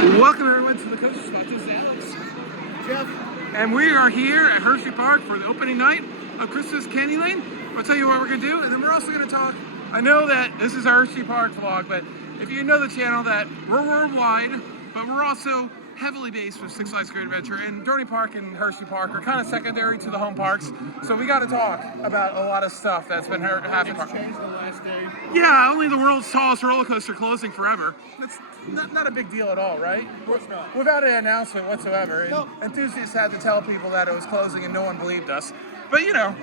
Welcome everyone to the Coaster Spot. This is Alex, Jeff, and we are here at Hersheypark for the opening night of Christmas Candyland. We'll tell you what we're going to do, and then we're also going to talk. I know that this is our Hersheypark vlog, but if you know the channel, that we're worldwide, but we're also heavily based with Six Flags Great Adventure, and Dorney Park and Hersheypark are kind of secondary to the home parks. So we got to talk about a lot of stuff that's been happening. it's changed the last day. Yeah, only the world's tallest roller coaster closing forever. That's not a big deal at all, right? Of course not. Without an announcement whatsoever. And Nope. enthusiasts had to tell people that it was closing and no one believed us. But you know,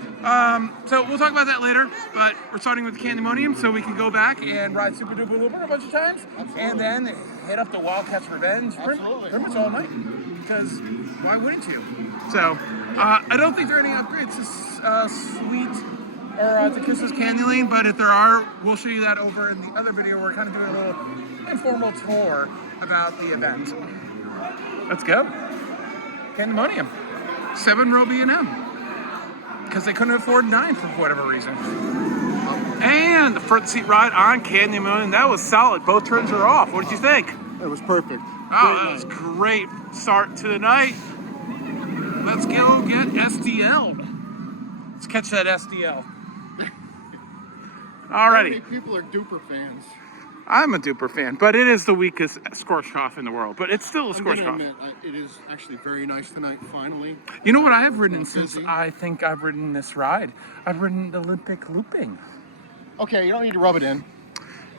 so we'll talk about that later. But we're starting with the Pandemonium so we can go back and ride Super Duper Looper a bunch of times. Absolutely. And then hit up the Wildcat's Revenge pretty much all night. Because why wouldn't you? So, I don't think there are any upgrades to Sweet or to Christmas Candyland, but if there are, we'll show you that over in the other video. We're kind of doing a little informal tour about the event. Let's go. Pandemonium. 7-row B&M. Because they couldn't afford 9 for whatever reason. And the front seat ride on Candyland, that was solid. Both turns are off. What did you think? It was perfect. Oh, that was great start to the night. Let's go get SDL. Let's catch that SDL. How Alrighty. many people are Duper fans? I'm a Duper fan, but it is the weakest Scorchcoff in the world. But it's still a I'm gonna Scorchcoff. admit, it is actually very nice tonight, finally. You know what I have ridden since busy. I think I've ridden this ride? I've ridden the Olympic looping. Okay, you don't need to rub it in.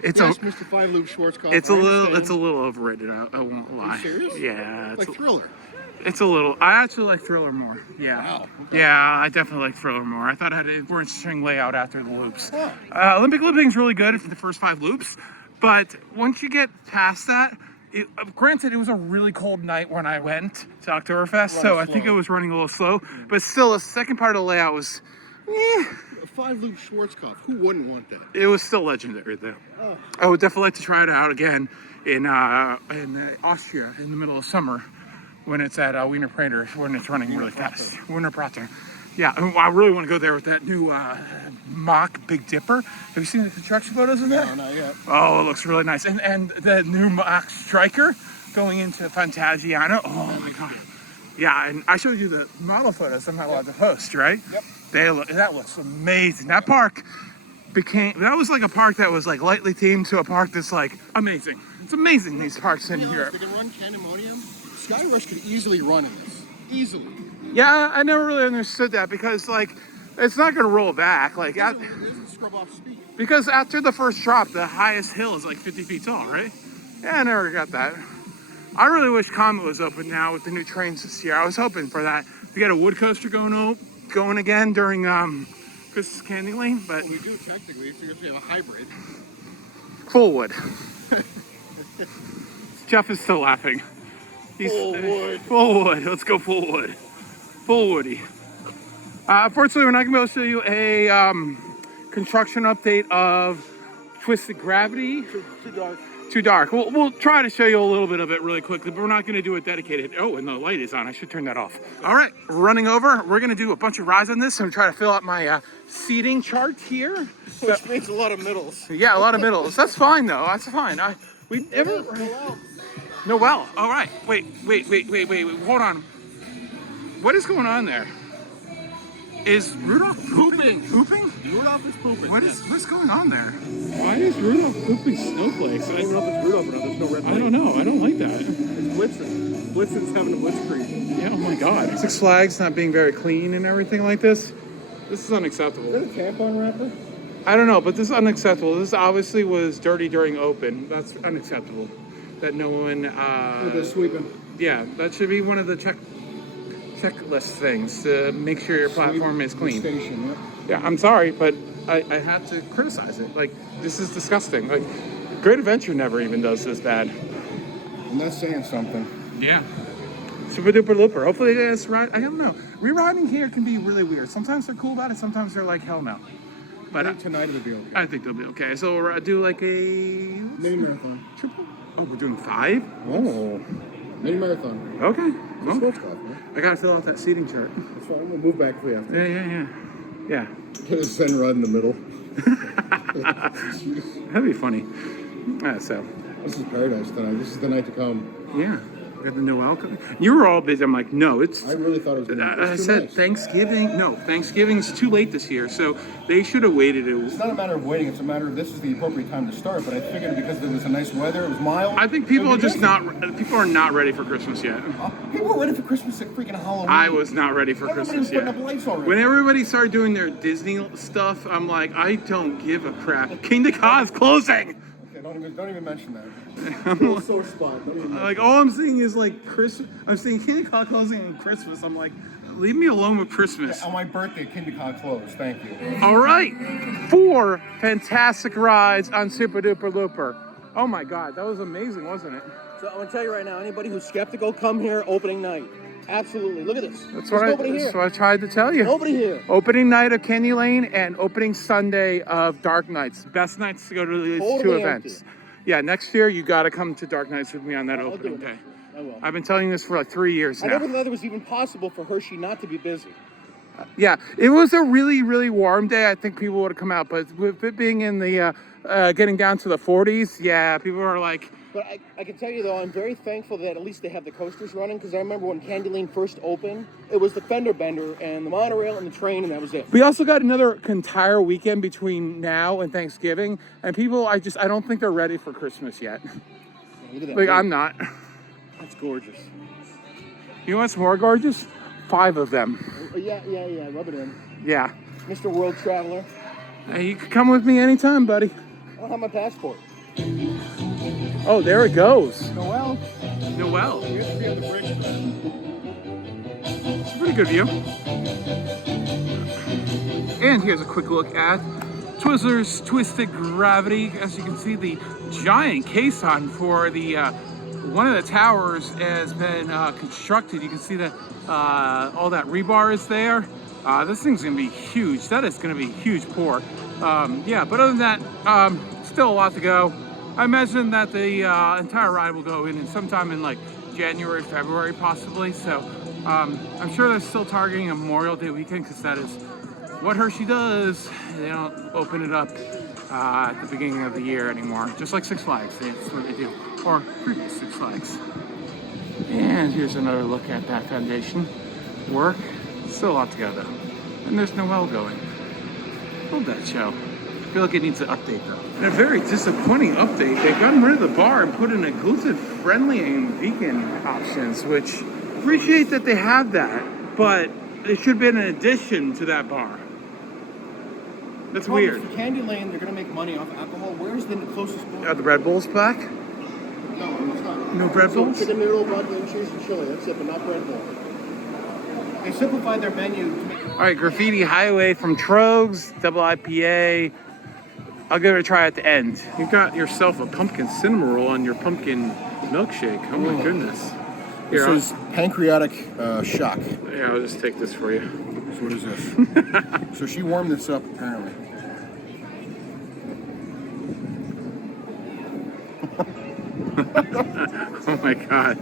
It's Yes, a Mr. 5-Loop Schwarzkopf. it's I a little understand. overrated. I won't lie. Are you serious? Yeah, Like Thriller. it's a little. I actually like Thriller more. Yeah. Wow, okay. Yeah, I definitely like Thriller more. I thought it had a more interesting layout after the loops. Oh. Olympic looping is really good for the first 5 loops, but once you get past that, granted, it was a really cold night when I went to Oktoberfest, so I think it slow. was running a little slow. But still, the second part of the layout was, A 5-Loop Schwarzkopf. Who wouldn't want that? it was still legendary though. Oh. I would definitely like to try it out again in Austria in the middle of summer when it's at Wiener Prater, when it's running really fast. Wiener Prater. Yeah, I really want to go there with that new mock Big Dipper. Have you seen the construction photos of that? No, not yet. Oh, it looks really nice. And the new mock Striker going into Fantasiano. Oh my God. Yeah, and I showed you the model photos I'm not allowed to post, right? Yep. That looks amazing. That park that was like a park that was like lightly themed to a park that's like amazing. It's amazing, these parks in Europe. They can run Pandemonium. Skyrush could easily run in this. Easily. Yeah, I never really understood that because like it's not gonna roll back. Like It doesn't scrub off speed. because after the first drop, the highest hill is like 50 feet tall, right? Yeah, I never got that. I really wish Comet was open now with the new trains this year. I was hoping for that. We got a wood coaster going again during Christmas Candyland, but Well, we do technically, so we have a hybrid. full wood. Jeff is still laughing. Full wood. Full wood. Let's go full wood. Full woody. Unfortunately, we're not going to be able to show you a construction update of Twisted Gravity. Too dark. Too dark. We'll try to show you a little bit of it really quickly, but we're not going to do it dedicated. Oh, and the light is on. I should turn that off. All right, running over. We're going to do a bunch of rides on this. I'm trying to fill out my seating chart here. Which means a lot of middles. Yeah, a lot of middles. That's fine, though. That's fine. We ever... Noel. All right. Wait. Hold on. What is going on there? Is Rudolph pooping? Pooping? Rudolph is pooping. What's going on there? Why is Rudolph pooping snowflakes? I don't know if it's Rudolph or not. There's no red light. I don't know. I don't like that. It's Blitzen. Blitzen's having a blitzkrieg. Yeah, oh my God. Six Flags not being very clean and everything like this. This is unacceptable. Is that a tampon wrapper? I don't know, but this is unacceptable. This obviously was dirty during open. That's unacceptable. That no one... They're sweeping. Yeah, that should be one of the checklist things to make sure your platform is clean. Station, Yeah, I'm sorry, but I have to criticize it. Like, this is disgusting. Like, Great Adventure never even does this bad. And that's saying something. Yeah. Super Duper Looper. Hopefully it's right. I don't know. Reriding here can be really weird. Sometimes they're cool about it. Sometimes they're like, hell no. But I think tonight it'll be okay. I think they'll be okay. So we'll do like a Mini marathon. triple. Oh, we're doing 5? Oh. Mini marathon. Okay. It's Well, Schwarzkopf, man. I gotta fill out that seating chart. That's fine. We'll move back if we have to. Yeah. Get a Zen rod in the middle. That'd be funny. So This is paradise tonight. This is the night to come. Yeah. We got the Noel coming. You were all busy. I'm like, no, it's. I really thought it was going to be I said nice. Thanksgiving. No, Thanksgiving's too late this year, so they should have waited. It's not a matter of waiting. It's a matter of this is the appropriate time to start. But I figured because there was a nice weather, it was mild. I think people are just not. People are not ready for Christmas yet. People were ready for Christmas at freaking Halloween. I was not ready for Everybody's Christmas putting yet. up lights already. When everybody started doing their Disney stuff, I'm like, I don't give a crap. Kingdom Come is closing. Okay, don't even mention that. I'm Sore spot. Don't even like, all I'm seeing is like Christmas. I'm seeing Kingdom Come closing on Christmas. I'm like, leave me alone with Christmas. On my birthday, Kindercon closed. Thank you. All right, 4 fantastic rides on Super Duper Looper. Oh my God, that was amazing, wasn't it? So I'm gonna tell you right now, anybody who's skeptical, come here opening night. Absolutely. Look at this. That's There's what nobody that's here. what I tried to tell you. Nobody here. Opening night of Candy Lane and opening Sunday of Dark Nights. Best nights to go to these Totally two empty. events. Yeah, next year you got to come to Dark Nights with me on that I'll opening do it. day. I will. I've been telling you this for like 3 years I now. never thought it was even possible for Hershey not to be busy. Yeah, it was a really, really warm day. I think people would have come out, but with it being in the getting down to the 40s, yeah, people are like, But I can tell you though, I'm very thankful that at least they have the coasters running, because I remember when Candyland first opened, it was the fender bender and the monorail and the train, and that was it. we also got another entire weekend between now and Thanksgiving, and people, I don't think they're ready for Christmas yet. Look at that. Like, I'm not. That's gorgeous. You know what's more gorgeous? 5 of them. Oh, yeah. Rub it in. Yeah. Mr. World Traveler. Hey, you can come with me anytime, buddy. I don't have my passport. Oh, there it goes. Noel. Noel. We have to be on the bridge. It's a pretty good view. And here's a quick look at Twizzlers Twisted Gravity. As you can see, the giant caisson for the one of the towers has been constructed. You can see that all that rebar is there. This thing's gonna be huge. That is gonna be a huge pour. Yeah, but other than that, still a lot to go. I imagine that the entire ride will go in sometime in like January, February possibly. So I'm sure they're still targeting a Memorial Day weekend, because that is what Hershey does. They don't open it up at the beginning of the year anymore, just like Six Flags. That's what they do, or previous Six Flags. And here's another look at that foundation work. Still a lot to go though. And there's Noel going. Love that show. I feel like it needs an update though. And a very disappointing update. They've gotten rid of the bar and put in a gluten-friendly and vegan options, which appreciate that they have that, but it should have been an addition to that bar. That's weird. For Candyland, they're going to make money off alcohol. Where's the closest bar? Are the Red Bulls back? No, it's not. No Red So Bulls? chicken noodle, vodka, and cheese and chili. That's it, but not Red Bull. They simplified their menu to make All right, Graffiti Highway from Trogs, double IPA. I'll give it a try at the end. You got yourself a pumpkin cinnamon roll on your pumpkin milkshake. Oh my goodness. Here, This is pancreatic shock. yeah, I'll just take this for you. So what is this? So she warmed this up apparently. Oh my god.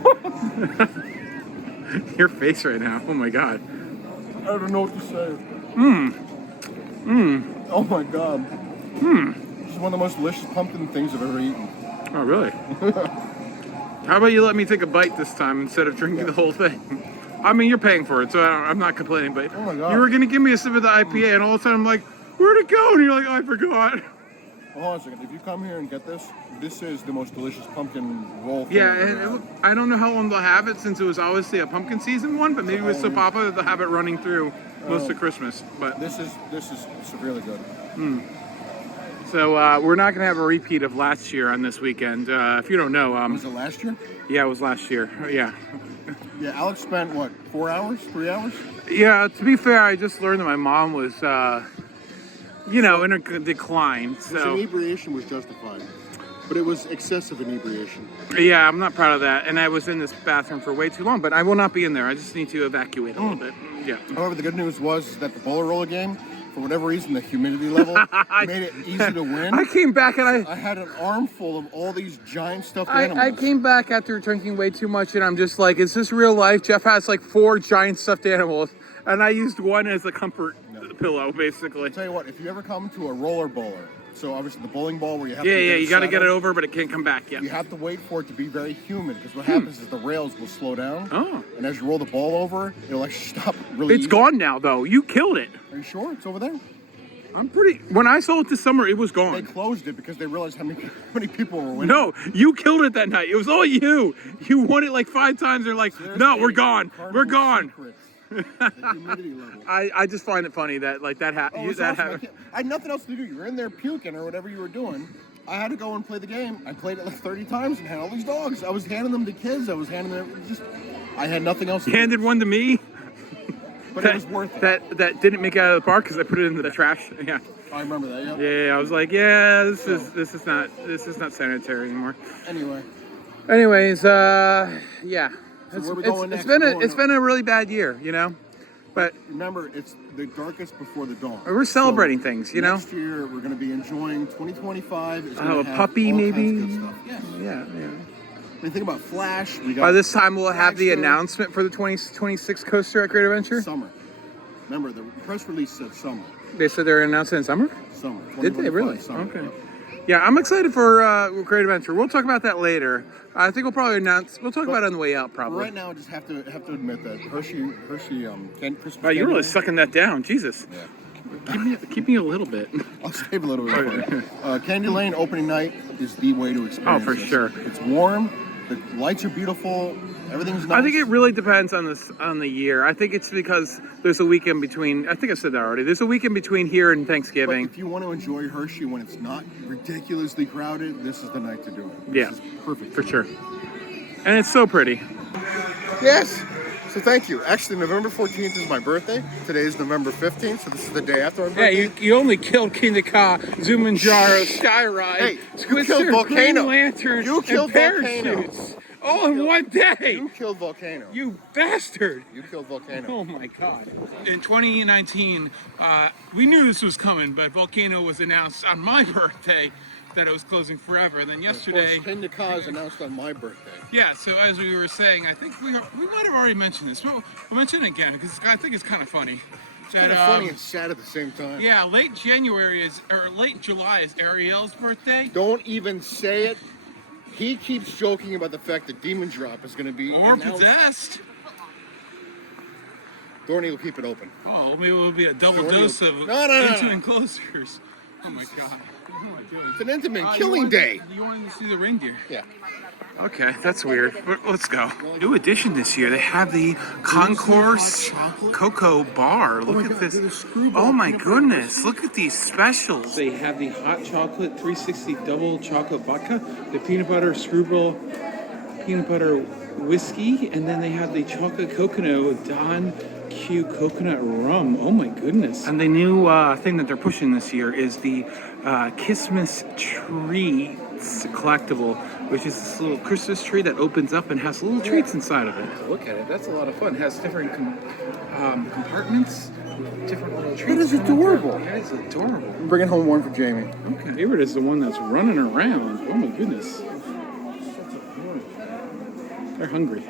Your face right now. Oh my god. I don't know what to say. Oh my god. This is one of the most delicious pumpkin things I've ever eaten. Oh really? How about you let me take a bite this time instead of drinking the whole thing? I mean, you're paying for it, so I'm not complaining, but Oh my God. you were gonna give me a sip of the IPA, and all of a sudden I'm like, where'd it go? And you're like, oh, I forgot. Hold on a second. If you come here and get this, this is the most delicious pumpkin roll thing Yeah, I've ever and had. I don't know how long they'll have it, since it was obviously a pumpkin season one, but maybe it was so popular that they'll have it running through most of Christmas. But This is severely good. so we're not gonna have a repeat of last year on this weekend. If you don't know, Was it last year? yeah, it was last year. Yeah. Yeah, Alex spent what, 4 hours? 3 hours? Yeah, to be fair, I just learned that my mom was, in a decline. His So, inebriation was justified, but it was excessive inebriation. yeah, I'm not proud of that. And I was in this bathroom for way too long, but I will not be in there. I just need to evacuate a little bit. Yeah. However, the good news was that the bowler roller game, for whatever reason, the humidity level made it easy to win. I came back and I had an armful of all these giant stuffed I animals. came back after drinking way too much, and I'm just like, is this real life? Jeff has like 4 giant stuffed animals, and I used one as a comfort pillow, basically. Tell you what, if you ever come to a roller bowler, So obviously the bowling ball where you have Yeah, to yeah, you got to get it saddle, over, but it can't come back. Yeah. you have to wait for it to be very humid because what happens is the rails will slow down. Oh. And as you roll the ball over, it'll actually stop really It's easy. gone now, though. You killed it. Are you sure? It's over there? When I saw it this summer, it was They gone. closed it because they realized how many people were winning. No, you killed it that night. It was all you. You won it like 5 times. They're like, There's no, a we're gone. We're Carnival gone. secret, the humidity level. I just find it funny that like that Oh, it happened. was awesome. I had nothing else to do. You were in there puking or whatever you were doing. I had to go and play the game. I played it like 30 times and had all these dogs. I was handing them to kids. I was handing them I had nothing else to do. Handed one to me. But it was worth it. That didn't make it out of the park because I put it in the trash. Yeah. I remember that, yeah. Yeah, I was like, yeah, this is not sanitary anymore. Anyway, Anyways, yeah. So where we going next? It's been a really bad year, you know. But remember, it's the darkest before the dawn. we're celebrating things, you know. Next year, we're going to be enjoying 2025. It's Oh, gonna a have puppy, all maybe? kinds of good stuff. Yes. Yeah. I mean, think about Flash. We got By this time, we'll have the Flagstone. announcement for the 2026 coaster at Great Adventure. Summer. Remember, the press release said summer. They said they're announcing in summer. Summer. Did they 2025 really? Summer. Okay. Yep. Yeah, I'm excited for Great Adventure. We'll talk about that later. I think we'll probably announce. We'll talk about it on the way out, probably. Right now, I just have to admit that Hershey, Christmas. Wow, you're really Candyland- sucking that down, Jesus. Yeah. Keep me a little bit. I'll save a little bit. For you. Candyland opening night is the way to experience. Oh, for this. sure. It's warm. The lights are beautiful. Everything's nice. I think it really depends on the year. I think it's because there's a weekend between. I think I said that already. There's a weekend between here and But Thanksgiving. if you want to enjoy Hershey when it's not ridiculously crowded, this is the night to do it. Yeah, This is perfect for sure. And it's so pretty. Yes. So thank you. Actually, November 14th is my birthday. Today is November 15th, so this is the day after my Yeah, birthday. you only killed King Ka, Zumanjaro, Skyride, Hey, you Twister, killed Volcano. Green Lantern, You killed and Volcano. parachutes. All in one day. You killed Volcano. You bastard. You killed Volcano. Oh my God. In 2019, we knew this was coming, but Volcano was announced on my birthday that it was closing forever. And then yesterday, Of course, Candyland is announced on my birthday. yeah, so as we were saying, I think we might have already mentioned this. We'll mention it again because I think it's kind of funny. It's kind of funny and sad at the same time. Yeah, late July is Ariel's birthday. Don't even say it. He keeps joking about the fact that Demon Drop is going to be Or announced. possessed. Dorney will keep it open. Oh, maybe it will be a double Sure, dose you'll- of No, no, no, no. intimate closures. Oh my God. What am I doing? It's an intimate killing day. You wanted to see the reindeer? Yeah. Okay, that's weird. But let's go. New addition this year. They have the Concourse Cocoa Bar. Look at this. Oh my goodness. Look at these specials. They have the hot chocolate 360 double chocolate vodka, the peanut butter screwball, peanut butter whiskey, and then they have the chocolate coconut Don Q coconut rum. Oh my goodness. And the new thing that they're pushing this year is the Christmas tree collectible, which is this little Christmas tree that opens up and has little treats inside of it. Look at it. That's a lot of fun. It has different compartments, different little treats. That is adorable. That is adorable. I'm bringing home one for Jamie. Okay. Favorite is the one that's running around. Oh my goodness. They're hungry.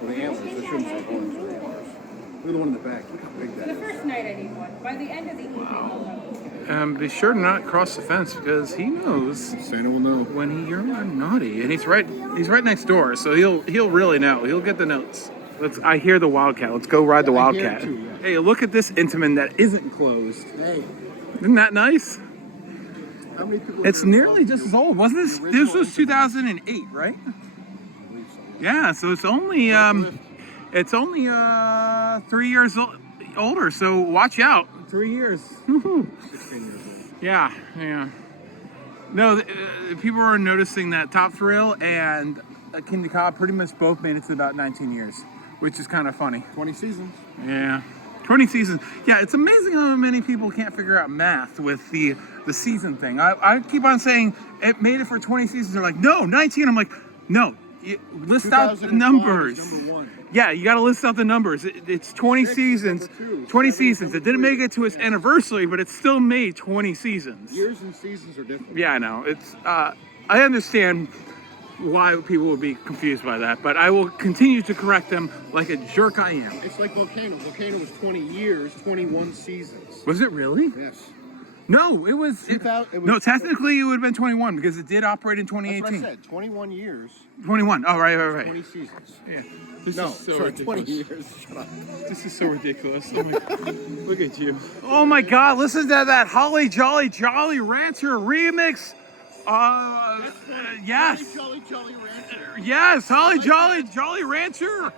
Well, the antlers, they shouldn't say horns. Look at the one in the back. Look how big that The is. first night I need one. By the end of the evening, Be sure to not cross the fence because he knows Santa will know. when you're naughty, and he's right next door, so he'll really know. He'll get the notes. I hear the Wildcat. Let's go ride the I hear it Wildcat. too, yeah. Hey, look at this Intamin that isn't closed. Hey, Isn't that nice? how many people? It's here nearly love just the- as old, wasn't this? the This original was Intamin? 2008, right? Yeah, so it's only 3 years older. So watch out. 3 years. 16 years old. Yeah. No, people are noticing that Top Thrill and King Ka pretty much both made it to about 19 years, which is kind of funny. 20 seasons. Yeah. 20 seasons. Yeah, it's amazing how many people can't figure out math with the season thing. I keep on saying it made it for 20 seasons. They're like, no, 19. I'm like, no, list out the 2005 numbers. is number one. Yeah, you got to list out the numbers. It's 20 Six, seasons. number two. 20 Seven, seasons. It number didn't three. make it to its anniversary, but it still made 20 seasons. Years and seasons are different. Yeah, I know. It's I understand why people would be confused by that, but I will continue to correct them like a jerk I am. It's like Volcano. Volcano was 20 years, 21 seasons. Was it really? Yes. No, it was. 2000 it was No, technically it would have been 21 because it did operate in That's what I 2018. said. 21 years, 21. Oh, right. 20 seasons. Yeah. This No, is so sorry, ridiculous. 20 years. Shut up. This is so ridiculous. Oh my, look at you. Oh my God! Listen to that Holly Jolly Jolly Rancher remix. Yes. Jolly Rancher. Yes, Holly Jolly Jolly Rancher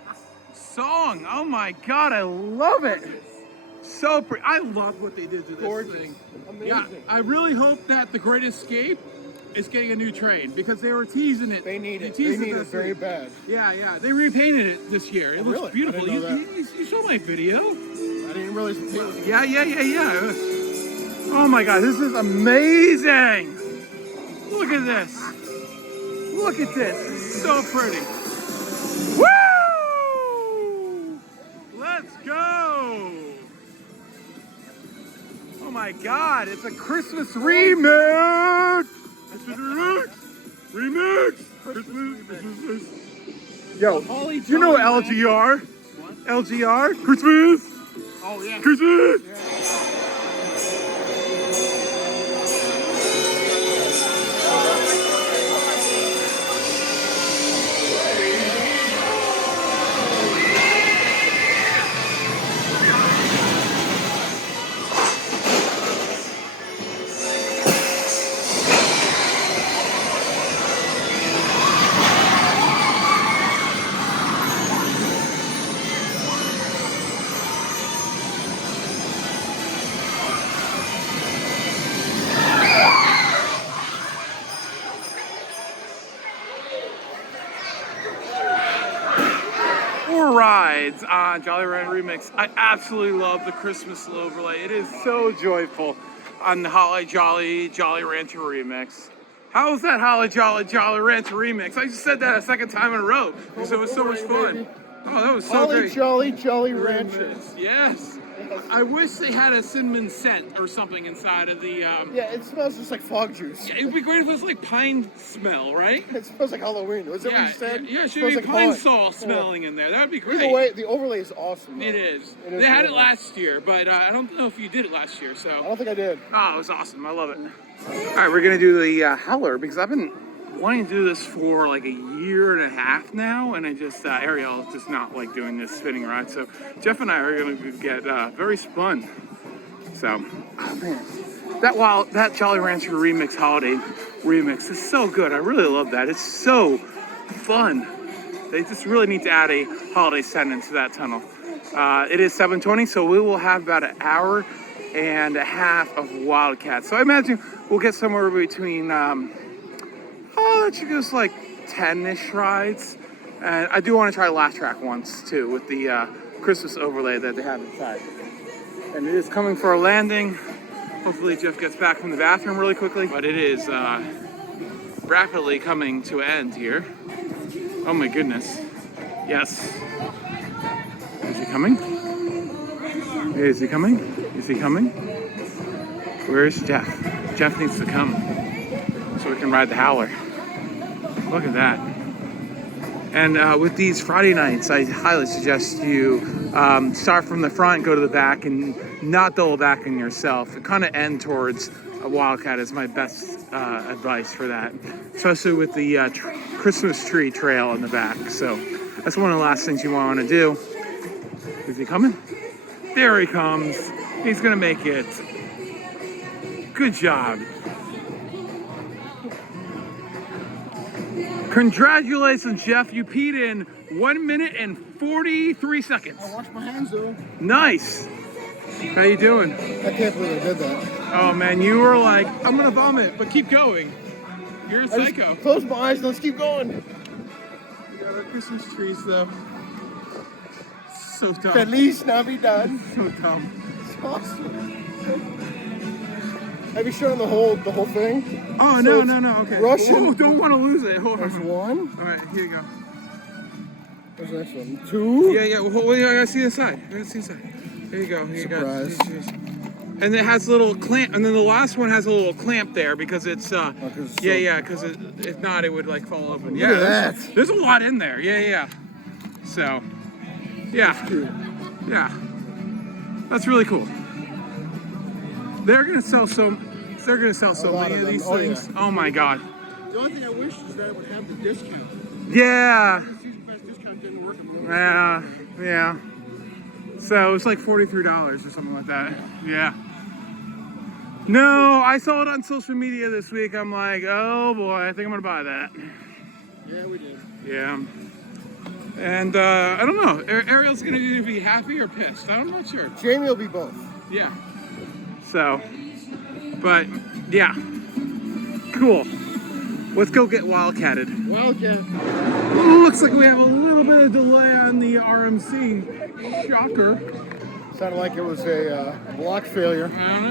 song. Oh my God, I love it. So pretty. I love what they did to this Gorgeous. thing. Amazing. Yeah, I really hope that the Great Escape is getting a new train because they were teasing it. They need it. teased They need it this very week. bad. Yeah. They repainted it this year. It Oh, looks really? beautiful. I didn't know You saw my video. I didn't realize the tape was. Yeah. Oh my God, this is amazing. Look at this. Look at this. It's so pretty. Woo! Let's go. Oh my God, it's a Christmas remix. Remix. Christmas. Yo, Holly you know Jolly LGR? LGR? Christmas. Oh, yeah. Christmas. Rides on Jolly Rancher Remix. I absolutely love the Christmas overlay. It is so joyful on the Holly Jolly Rancher Remix. How was that Holly Jolly Rancher Remix? I just said that a second time in a row because it was so much fun. Oh, that was so Holly great. Jolly Rancher. Yes. I wish they had a cinnamon scent or something inside of the. Yeah, it smells just like fog juice. It would be great if it was like pine smell, right? It smells like Halloween. Was that what you said? Yeah, it should Smells be like pine haunt. saw smelling in there. That would be great. Either way, the overlay is awesome. Though. It is. It is They had it really last year, but I don't know if you did it last year. I So, don't think I did. oh, it was awesome. I love it. All right, we're gonna do the howler because I've been wanting to do this for like a year and a half now, and I just Ariel is just not like doing this spinning ride. So Jeff and I are gonna get very spun. So, oh man, that Jolly Rancher Remix Holiday Remix is so good. I really love that. It's so fun. They just really need to add a holiday set into that tunnel. It is 7:20, so we will have about an hour and a half of Wildcat. So I imagine we'll get somewhere between, that should give us like 10-ish rides. And I do want to try Laugh Track once too with the Christmas overlay that they have inside. And it is coming for a landing. Hopefully Jeff gets back from the bathroom really quickly. But it is rapidly coming to an end here. Oh my goodness. Yes. Is he coming? Is he coming? Is he coming? Where's Jeff? Jeff needs to come so we can ride the howler. Look at that. And with these Friday nights, I highly suggest you start from the front, go to the back, and not double back on yourself. Kind of end towards a Wildcat is my best advice for that, especially with the Christmas tree trail in the back. So that's one of the last things you want to do. Is he coming? There he comes. He's gonna make it. Good job. Congratulations, Jeff. You peed in 1 minute and 43 seconds. I washed my hands though. Nice. How you doing? I can't believe I did that. Oh man, you were like, I'm gonna vomit, but keep going. You're a I just psycho. close my eyes and let's keep going. We got our Christmas trees though. So dumb. Feliz Navidad. So dumb. It's awesome. Have you shown the whole thing? Oh So no, it's no, okay. Russian. Oh, don't want to lose it. Hold There's on. one. All right, here you go. There's the next one. Two. Yeah. Well, I gotta see the side. I gotta see the side. Here you go. Here you go. Surprise. Cheers. And it has a little clamp, and then the last one has a little clamp there because it's because if not, it would like fall open. Yeah, Look at that. There's a lot in there. Yeah. So, yeah, that's really cool. They're gonna sell so many of these things. Yeah. Oh my god. The only thing I wish is that it would have the discount. Yeah. The season pass discount didn't work. Yeah. So it's like $43 or something like that. Yeah. No, I saw it on social media this week. I'm like, oh boy, I think I'm gonna buy that. Yeah, we did. Yeah. And I don't know. Ariel's gonna either be happy or pissed. I'm not sure. Jamie will be both. Yeah. So, but yeah, cool. Let's go get wildcatted. Wildcat. Looks like we have a little bit of delay on the RMC. Shocker. Sounded like it was a block failure. I don't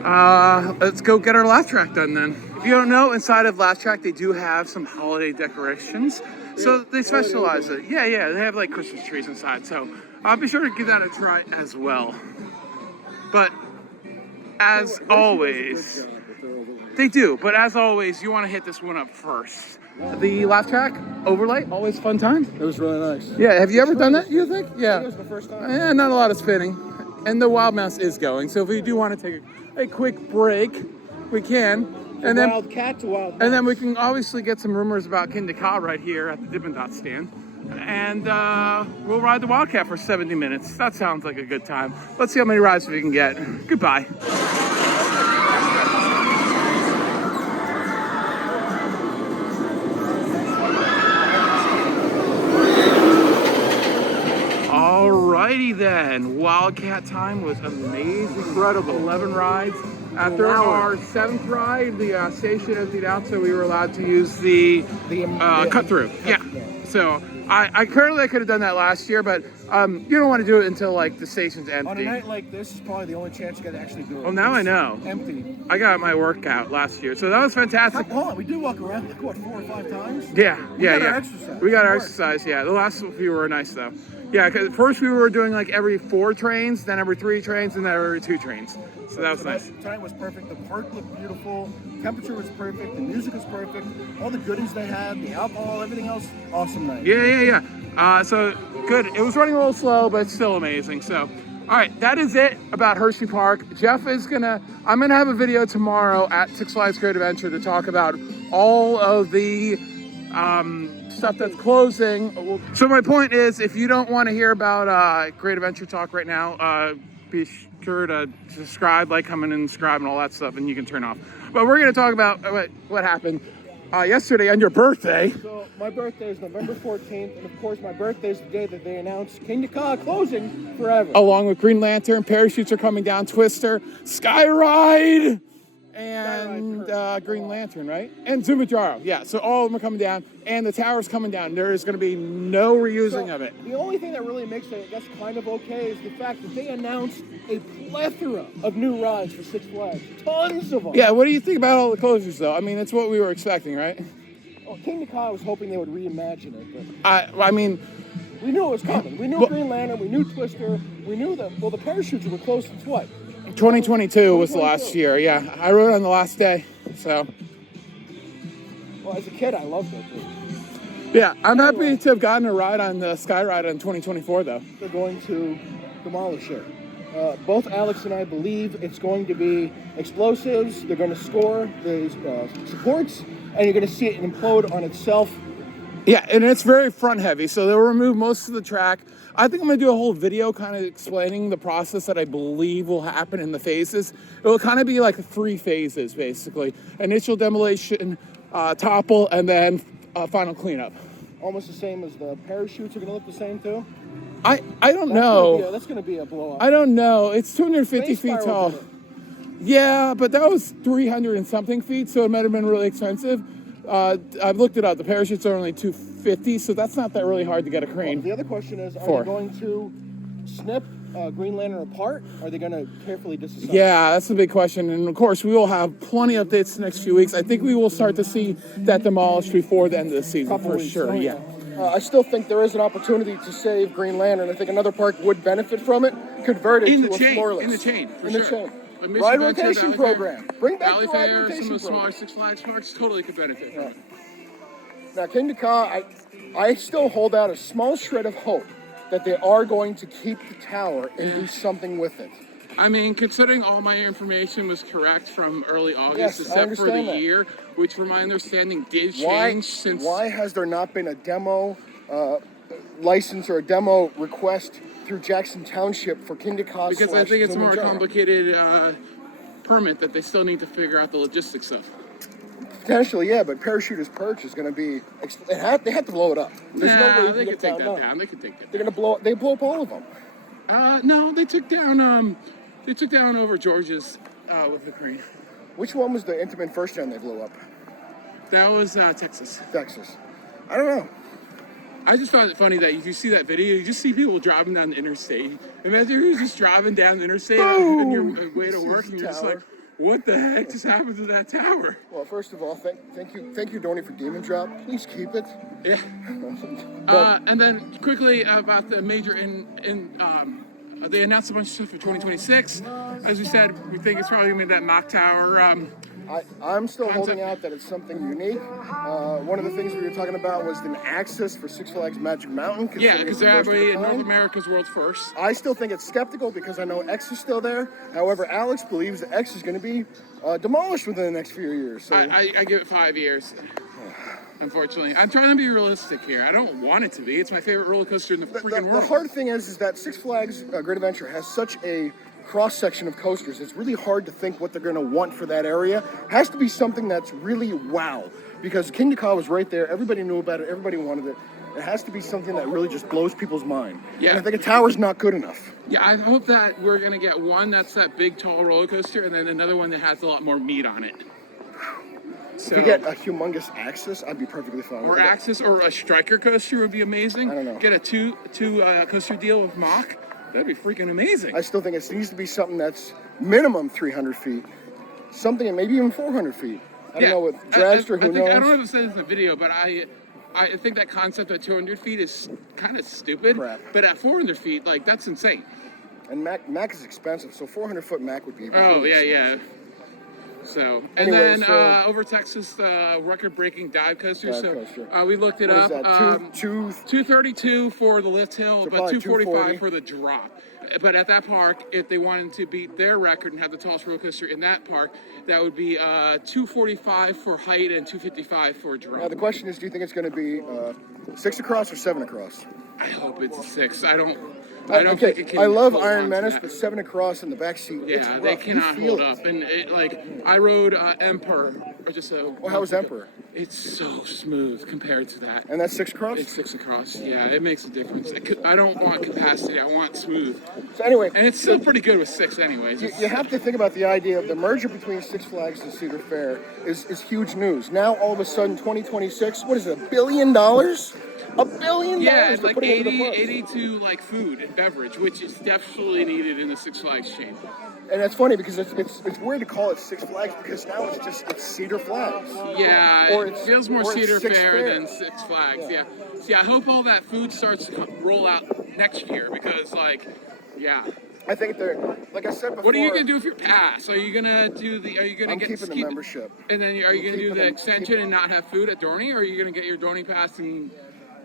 know. Let's go get our laugh track done then. If you don't know, inside of laugh track they do have some holiday decorations. So they specialize it. Yeah, they have like Christmas trees inside. So I'll be sure to give that a try as well. But as always, they do. But as always, you want to hit this one up first. The laugh track overlay, always fun time. It was really nice. Yeah, have you ever done that? You think? Yeah. It was the first time. Yeah, not a lot of spinning. And the wild mouse is going. So if we do want to take a quick break, we can. And then Wildcat to Wild. And then we can obviously get some rumors about Kinda right here at the Dippin' Dot stand. And we'll ride the Wildcat for 70 minutes. That sounds like a good time. Let's see how many rides we can get. Goodbye. Alrighty then. Wildcat Time was amazing. Incredible. 11 rides. After our 7th ride, the station emptied out, so we were allowed to use the cut through. Yeah. So I currently could have done that last year, but you don't want to do it until like the station's empty. On a night like this, is probably the only chance you got to actually do it. Well, now I know. Empty. I got my workout last year, so that was fantastic. Hold on, we did walk around like what, 4 or 5 times? Yeah. We got our exercise. We got our exercise. Yeah, the last few were nice though. Yeah, because first we were doing like every 4 trains, then every 3 trains, and then every 2 trains. So that was nice. Tonight was perfect. The park looked beautiful. Temperature was perfect. The music was perfect. All the goodies they had, the alcohol, everything else, awesome night. Yeah. So good. It was running a little slow, but it's still amazing. So, all right, that is it about Hersheypark. Jeff is I'm gonna have a video tomorrow at Six Flags Great Adventure to talk about all of the stuff that's closing. So my point is, if you don't want to hear about Great Adventure talk right now, be sure to subscribe, like, comment, and subscribe, and all that stuff, and you can turn off. But we're going to talk about what happened yesterday on your birthday. So my birthday is November 14th, and of course my birthday is the day that they announced Kinda closing forever. Along with Green Lantern, parachutes are coming down, Twister, Skyride, and Green Lantern, right? And Zumajaro, yeah. So all of them are coming down, and the tower's coming down. There is going to be no reusing of it. The only thing that really makes it, I guess, kind of okay is the fact that they announced a plethora of new rides for Six Flags. Tons of them. Yeah, what do you think about all the closures, though? I mean, it's what we were expecting, right? Well, Kinda was hoping they would reimagine it, but I mean, we knew it was coming. We knew Green Lantern, we knew Twister, we knew that, well, the parachutes were closed since what? 2022 was the last year, yeah. I rode on the last day, so. Well, as a kid, I loved it. Yeah, I'm happy to have gotten a ride on the Skyride in 2024, though. They're going to demolish it. Both Alex and I believe it's going to be explosives. They're going to score the supports, and you're going to see it implode on itself. Yeah, and it's very front heavy, so they'll remove most of the track. I think I'm going to do a whole video kind of explaining the process that I believe will happen in the phases. It will kind of be like 3 phases, basically. Initial demolition, topple, and then final cleanup. Almost the same as the parachutes are going to look the same, too? I don't know. That's going to be a blow-up. I don't know. It's 250 feet tall. Yeah, but that was 300 and something feet, so it might have been really expensive. I've looked it up. The parachutes are only 250, so that's not that really hard to get a crane. Well, the other question is, are they going to snip Green Lantern apart? Or are they going to carefully disassemble? Yeah, that's a big question. And of course, we will have plenty of updates the next few weeks. I think we will start to see that demolished before the end of the season, for sure. Yeah. I still think there is an opportunity to save Green Lantern. I think another park would benefit from it. Convert it to a floorless. In the chain, for in sure. the chain. Like Mission Ride Adventure, rotation Valley Fair- program. Bring back Valley the ride Fair, some rotation of the smaller program. Six Flags parks totally could benefit from it. Now, Kingda Ka, I still hold out a small shred of hope that they are going to keep the tower and do something with it. I mean, considering all my information was correct from early August, Yes, I except for the understand that. year, which from my understanding did change since. Why has there not been a demo license or a demo request through Jackson Township for Kingda Ka? Because I think it's a more Kilimanjaro? complicated permit that they still need to figure out the logistics of. Potentially, yeah, but Parachuter's Perch is going to be. They have to blow it up. There's no way you they can could get take that now. down. They could take that They're down. going to blow. They blow up all of them. No, they took down. They took down over George's with the crane. Which one was the Intamin first gen they blew up? That was Texas. Texas. I don't know. I just found it funny that if you see that video, you just see people driving down the interstate. Imagine you're just driving down the interstate on your way to work, and you're just like, "What the heck just happened to that tower?" Well, first of all, thank you, Donnie, for Demon Drop. Please keep it. Yeah. And then quickly about the major they announced a bunch of stuff for 2026. As we said, we think it's probably gonna be that mock tower. I'm still holding out that it's something unique. One of the things we were talking about was an access for Six Flags Magic Mountain. Yeah, because they're actually in North America's world's first. I still think it's skeptical because I know X is still there. However, Alex believes that X is going to be demolished within the next few years. So. I give it 5 years. Unfortunately, I'm trying to be realistic here. I don't want it to be. It's my favorite roller coaster in the freaking world. The hard thing is that Six Flags Great Adventure has such a cross-section of coasters. It's really hard to think what they're going to want for that area. It has to be something that's really wow, because Kingda Ka was right there. Everybody knew about it. Everybody wanted it. It has to be something that really just blows people's mind. Yeah. And I think a tower's not good enough. Yeah, I hope that we're going to get one that's that big, tall roller coaster, and then another one that has a lot more meat on it. So, If you get a humongous Axis, I'd be perfectly fine or with it. Axis or a Striker coaster would be amazing. I don't know. Get a two coaster deal with Mach. That'd be freaking amazing. I still think it needs to be something that's minimum 300 feet. Something maybe even 400 feet. I don't know with Dragster, who knows? I don't know if it says in the video, but I think that concept at 200 feet is kind of stupid. Crap. But at 400 feet, like, that's insane. And Mac is expensive, so 400-foot Mac would be. Oh, really yeah. So, and Anyway, then over Texas, record-breaking dive coaster. Dive coaster. We looked it What up. is that? 232 for the lift hill, So but probably 245 240. for the drop. But at that park, if they wanted to beat their record and have the tallest roller coaster in that park, that would be 245 for height and 255 for drop. Now the question is, do you think it's going to be 6 across or 7 across? I hope it's a 6. I don't think it can. I love hold Iron on to Menace, that. but 7 across in the back seat. It's Yeah, rough. they You cannot feel hold it. up. And I rode Emperor, or just a. Well, how was Emperor? It's so smooth compared to that. And that's 6 across. It's 6 across. Yeah, it makes a difference. I don't want capacity. I want smooth. So anyway, And it's still pretty good with 6 anyways. you have to think about the idea of the merger between Six Flags and Cedar Fair is huge news. Now all of a sudden, 2026, what is it, $1 billion? $1 billion Yeah, they're it's like putting into the parks. 80 to like food and beverage, which is definitely needed in the Six Flags chain. And that's funny because it's weird to call it Six Flags because now it's Cedar Flags. Yeah, Or it it's- feels more or it's Cedar Six Fair Fair. than Six Flags. Yeah. See, I hope all that food starts to roll out next year because, like, yeah. I think they're, like I said before. What are you gonna do with your pass? Are you gonna do the? Are you gonna I'm get keeping the membership. And then are you gonna do keeping the them- extension and not have food at Dorney, or are you gonna get your Dorney pass and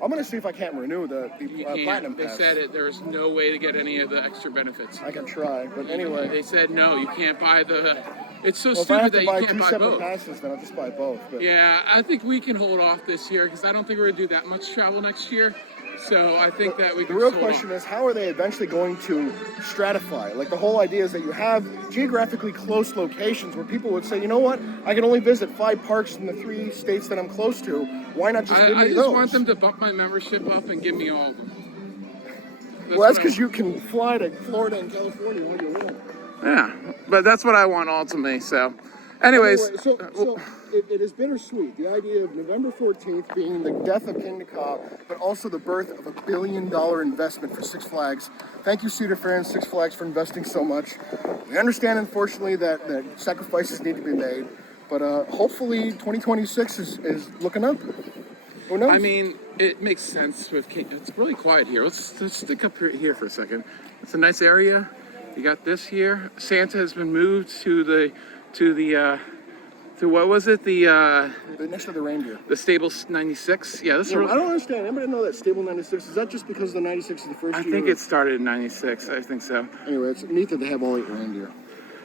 I'm gonna see if I can't renew the you platinum can't? They pass. said it. There's no way to get any of the extra benefits. I can try, but anyway. They said no, you can't buy the. It's so Well, if I have stupid that to you buy can't 2 buy separate both. passes, then I'll just buy both. But Yeah, I think we can hold off this year because I don't think we're gonna do that much travel next year. So I think that we the can. real hold question off. is, how are they eventually going to stratify? Like the whole idea is that you have geographically close locations where people would say, you know what, I can only visit 5 parks in the 3 states that I'm close to. Why not just give me I just those? want them to bump my membership up and give me all of them. Well, that's because you can fly to Florida and California when you want. Yeah, but that's what I want ultimately. So, anyways, Anyway, so it is bittersweet. The idea of November 14th being the death of Kingda Ka, but also the birth of $1 billion investment for Six Flags. Thank you, Cedar Fair and Six Flags, for investing so much. We understand, unfortunately, that sacrifices need to be made, but hopefully 2026 is looking up. Who knows? I mean, it makes sense with it's really quiet here. Let's stick up here for a second. It's a nice area. You got this here. Santa has been moved to what was it? Next to the reindeer. The Stable 96. Yeah, this is Yeah, really, I don't understand. Anybody know that Stable 96? Is that just because the 96 is the first I year? think it started in 96. I think so. Anyway, it's neat that they have all 8 reindeer.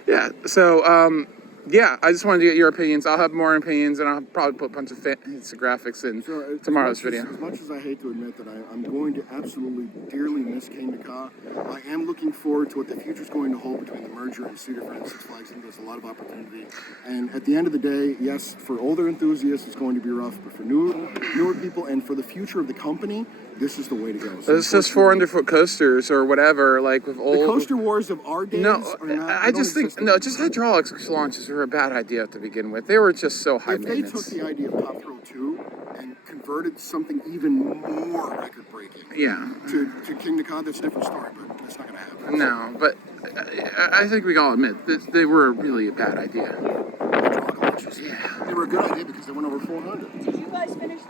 Yeah. So, yeah, I just wanted to get your opinions. I'll have more opinions, and I'll probably put a bunch of fancy graphics in So, tomorrow's video. As much as I hate to admit that I'm going to absolutely dearly miss Kingda, I am looking forward to what the future's going to hold between the merger and Cedar Fair and Six Flags. I think there's a lot of opportunity. And at the end of the day, yes, for older enthusiasts, it's going to be rough, but for newer people and for the future of the company, this is the way to go. So It's just 400-foot coasters or whatever, like with old. the coaster wars of our days No, are not. I just think just hydraulics launches were a bad idea to begin with. They were just so high If they took maintenance. the idea of Top Thrill 2 and converted something even more record-breaking Yeah. to Kingda, that's a different story, but that's not going to happen. No, but I think we can all admit that they were really a bad idea. Hydraulic launches, they were a good idea because they went over 400. Did you guys finish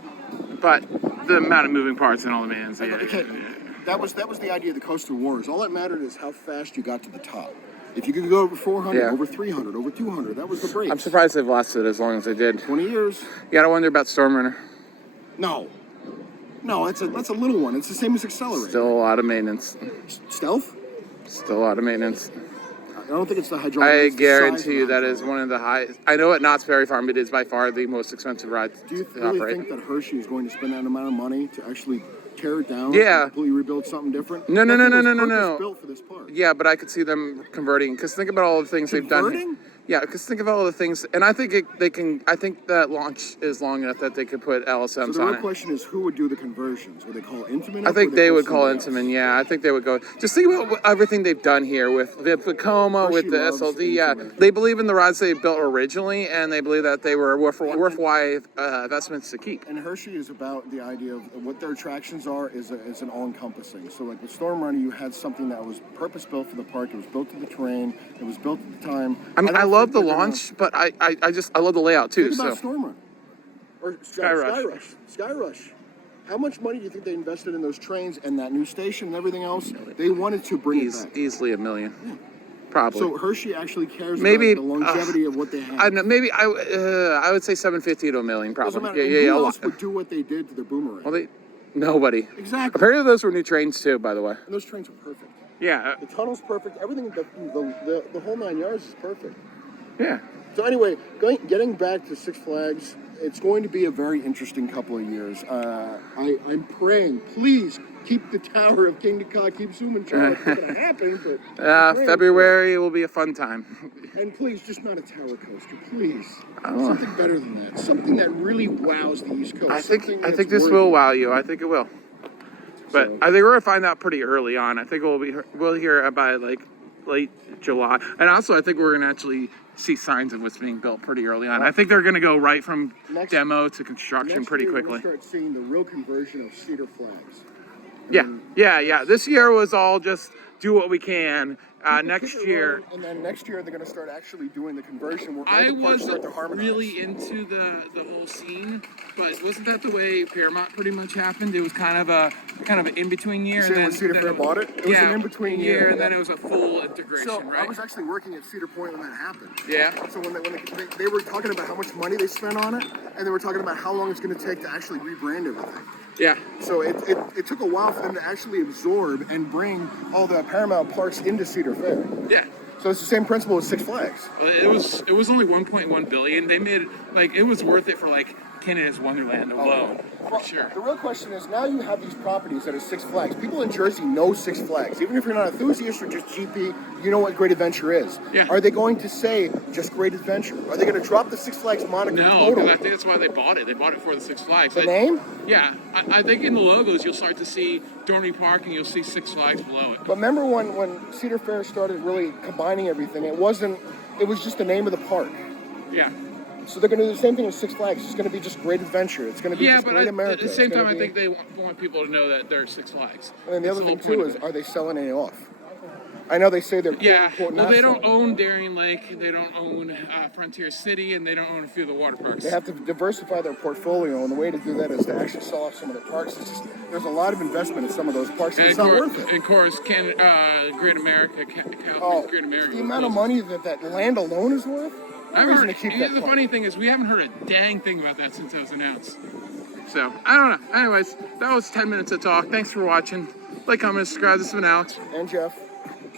But the amount of moving parts and all the bands. Yeah, Okay, yeah. that was the idea of the Coaster Wars. All that mattered is how fast you got to the top. If you could go over 400, Yeah. over 300, over 200, that was the break. I'm surprised they've lasted as long as they did. 20 years? You gotta wonder about Stormrunner. No, that's a little one. It's the same as Accelerate. Still a lot of maintenance. Stealth? Still a lot of maintenance. I don't think it's the hydraulic. I it's the size guarantee of you the that is hydraulic. one of the highest. I know at Knott's Berry Farm it is by far the most expensive ride Do you to really operate. think that Hershey is going to spend that amount of money to actually tear it down? Yeah. And completely rebuild something different? No, no, That no, thing no, was no, no, no. purpose-built for this park. Yeah, but I could see them converting. Because think about all the things they've done. Converting? Yeah, because think of all the things, and I think they can. I think that launch is long enough that they could put So LSMs the on real it. question is, who would do the conversions? Would they call Intamin? I up, think or they would call somebody else? Intamin. Yeah, I think they would go. Just think about everything they've done here with the Vekoma, with the Hershey loves SLD. Yeah, Intamin. they believe in the rides they built originally, and they believe that they were worthwhile investments to keep. And Hershey is about the idea of what their attractions are is an all-encompassing. So like with Storm Runner, you had something that was purpose-built for the park. It was built to the terrain. It was built at the time. I mean, I don't love think the they're gonna- launch, but I love the layout too. Think about So Storm Runner. Or Skyrush. How much money do you think they invested in those trains and that new station and everything else? They wanted to bring it back. easily $1 million, probably. So Hershey actually cares Maybe, about the longevity of what they have. I don't know. Maybe I would say 750 to $1 million, Doesn't probably. matter. Yeah, And yeah, who a else lot. would do what they did to the boomerang? Well, nobody. Exactly. Apparently, those were new trains too, by the way. And those trains were perfect. Yeah, The tunnel's perfect. Everything, the whole 9 yards is perfect. yeah. So anyway, getting back to Six Flags, it's going to be a very interesting couple of years. I'm praying, please keep the Tower of Kingda, keep zooming, Charlie. It's not going to happen, but I'm praying. February will be a fun time. And please, just not a tower coaster, please. Oh. Something better than that. Something that really wows the East Coast. I think Something I that's think this worthy. will wow you. I think it will. But So- I think we're gonna find out pretty early on. I think we'll hear by like late July, and also I think we're gonna actually see signs of what's being built pretty early on. I think they're gonna go right from Next- demo to construction Next pretty year, quickly. We'll start seeing the real conversion of Cedar Flags. Yeah. This year was all just do what we can. Next Keep it year. rolling, and then next year they're going to start actually doing the conversion where all I the parks start wasn't to harmonize. really into the whole scene, but wasn't that the way Paramount pretty much happened? It was kind of an in between year. You say when Cedar Fair bought it? It was an in-between year. and then it was a full integration, So right? I was actually working at Cedar Point when that happened. Yeah. So when they were talking about how much money they spent on it, and they were talking about how long it's going to take to actually rebrand everything. Yeah. So it took a while for them to actually absorb and bring all the Paramount parks into Cedar Fair. Yeah. So it's the same principle as Six Flags. It was only 1.1 billion. They made it was worth it for like Canada's Wonderland alone, Well, for sure. The real question is, now you have these properties that are Six Flags. People in Jersey know Six Flags. Even if you're not an enthusiast or just GP, you know what Great Adventure is. Yeah. Are they going to say just Great Adventure? Are they going to drop the Six Flags moniker No, totally? because I think that's why they bought it. They bought it for the Six Flags. The name? Yeah, I think in the logos you'll start to see Dorney Park and you'll see Six Flags below it. But remember when Cedar Fair started really combining everything, it was just the name of the park. Yeah. So they're going to do the same thing with Six Flags. It's going to be just Great Adventure. It's going to be Yeah, just but Great at America. the same It's time, gonna I think be- they want people to know that they're Six Flags. And then the That's other thing whole point too of is, it. are they selling any off? I know they say they're Yeah, quote, well, not they don't so. own Darien Lake, they don't own Frontier City, and they don't own a few of the water parks. They have to diversify their portfolio, and the way to do that is to actually sell off some of the parks. It's just, there's a lot of investment in some of those parks, and And it's not worth it. And of course, Great America, California's Oh, Great America. the amount of money that land alone is worth. No I've reason heard, to keep and that the park. funny thing is, we haven't heard a dang thing about that since it was announced. So, I don't know. Anyways, that was 10 minutes of talk. Thanks for watching. Like, comment, subscribe. This has been Alex. And Jeff.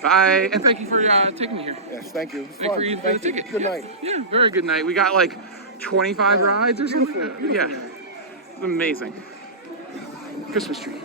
Bye. And thank you for taking me here. Yes, thank you. It was Thank fun. you for Thank the you. ticket. Good Yeah, night. Yeah, very good night. We got like 25 rides or something. Beautiful, beautiful. Yeah. Amazing. Christmas tree.